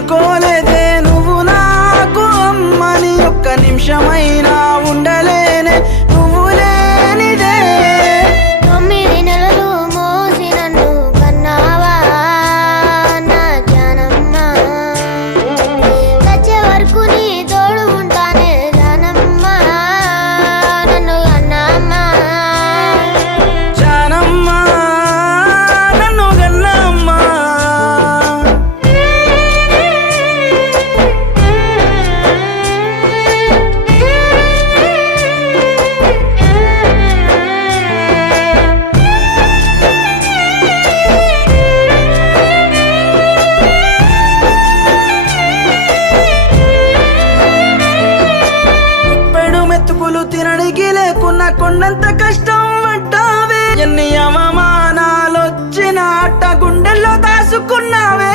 అనుకోలేదే నువ్వు నాకు అమ్మని ఒక్క నిమిషమైనా ఉండలేనే నువ్వు లేనిదే 9 నెలలు మోసి నన్ను కన్నావా నా జానమ్మ చచ్చే వరకు నీ తోడు ఉంటానే జానమ్మ నన్ను కన్నమ్మ జానమ్మ నన్ను గన్నమ్మ పెడు మెతుకులు తినడానికి లేకున్నా కొండంత కష్టం పడ్డావే ఎన్ని అవమానాలొచ్చిన అట్ట గుండెల్లో దాసుకున్నావే